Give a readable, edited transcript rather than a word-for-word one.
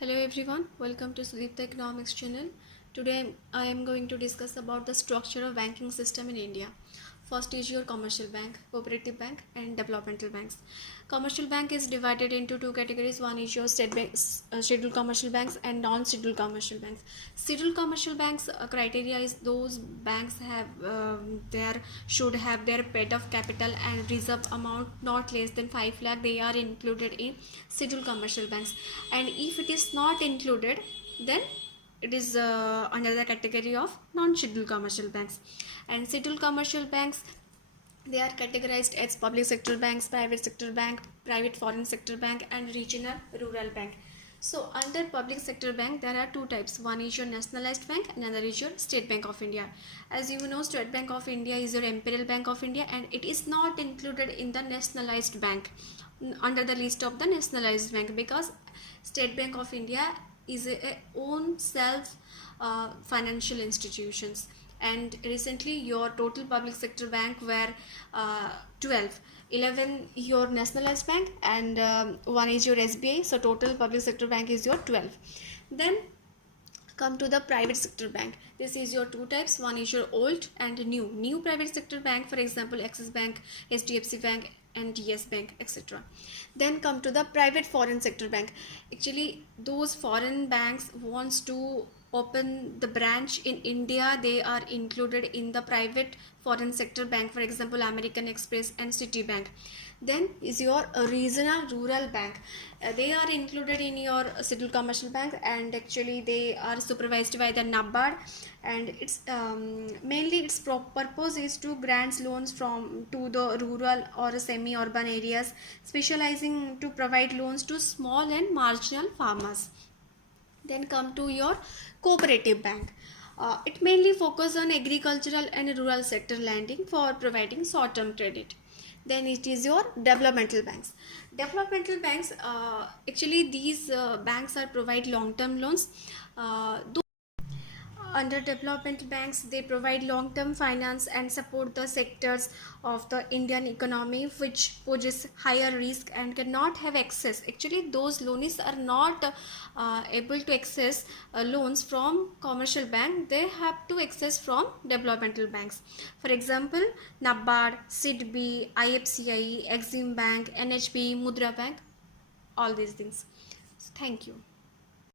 Hello everyone, welcome to Sudipta Economics channel. Today I am going to discuss about the structure of banking system in India. First is your commercial bank, cooperative bank and developmental banks. Commercial bank is divided into two categories. One is your state banks, scheduled commercial banks and non-scheduled commercial banks. Scheduled commercial banks criteria is those banks have should have their paid of capital and reserve amount not less than 5 lakh. They are included in scheduled commercial banks, and if it is not included, then it is under the category of non-scheduled commercial banks. And scheduled commercial banks, they are categorized as public sector banks, private sector bank, private foreign sector bank and regional rural bank. So under public sector bank there are two types. One is your nationalized bank, another is your State Bank of India. As you know, State Bank of India is your imperial bank of India and it is not included in the nationalized bank under the list of the nationalized bank, because State Bank of India is a own self financial institutions. And recently your total public sector bank were 12, 11 your nationalized bank and one is your SBI. So total public sector bank is your 12. Then come to the private sector bank. This is your two types. One is your old and new private sector bank, for example Axis Bank, HDFC Bank and Yes Bank, etc. Then come to the private foreign sector bank. Actually those foreign banks wants to open the branch in India, they are included in the private foreign sector bank, for example American Express and Citibank. Then is your regional rural bank. They are included in your scheduled commercial bank and actually they are supervised by the NABARD, and it's mainly its purpose is to grant loans to the rural or semi-urban areas, specializing to provide loans to small and marginal farmers. Then come to your cooperative bank. It mainly focuses on agricultural and rural sector lending for providing short-term credit. Then it is your developmental banks. Developmental banks, actually these banks are provide long-term loans. Under developmental banks, they provide long-term finance and support the sectors of the Indian economy which poses higher risk and cannot have access. Actually those loans are not able to access loans from commercial bank. They have to access from developmental banks. For example NABARD, SIDBI, IFCI, Exim Bank, NHB, Mudra Bank, all these things. So, thank you.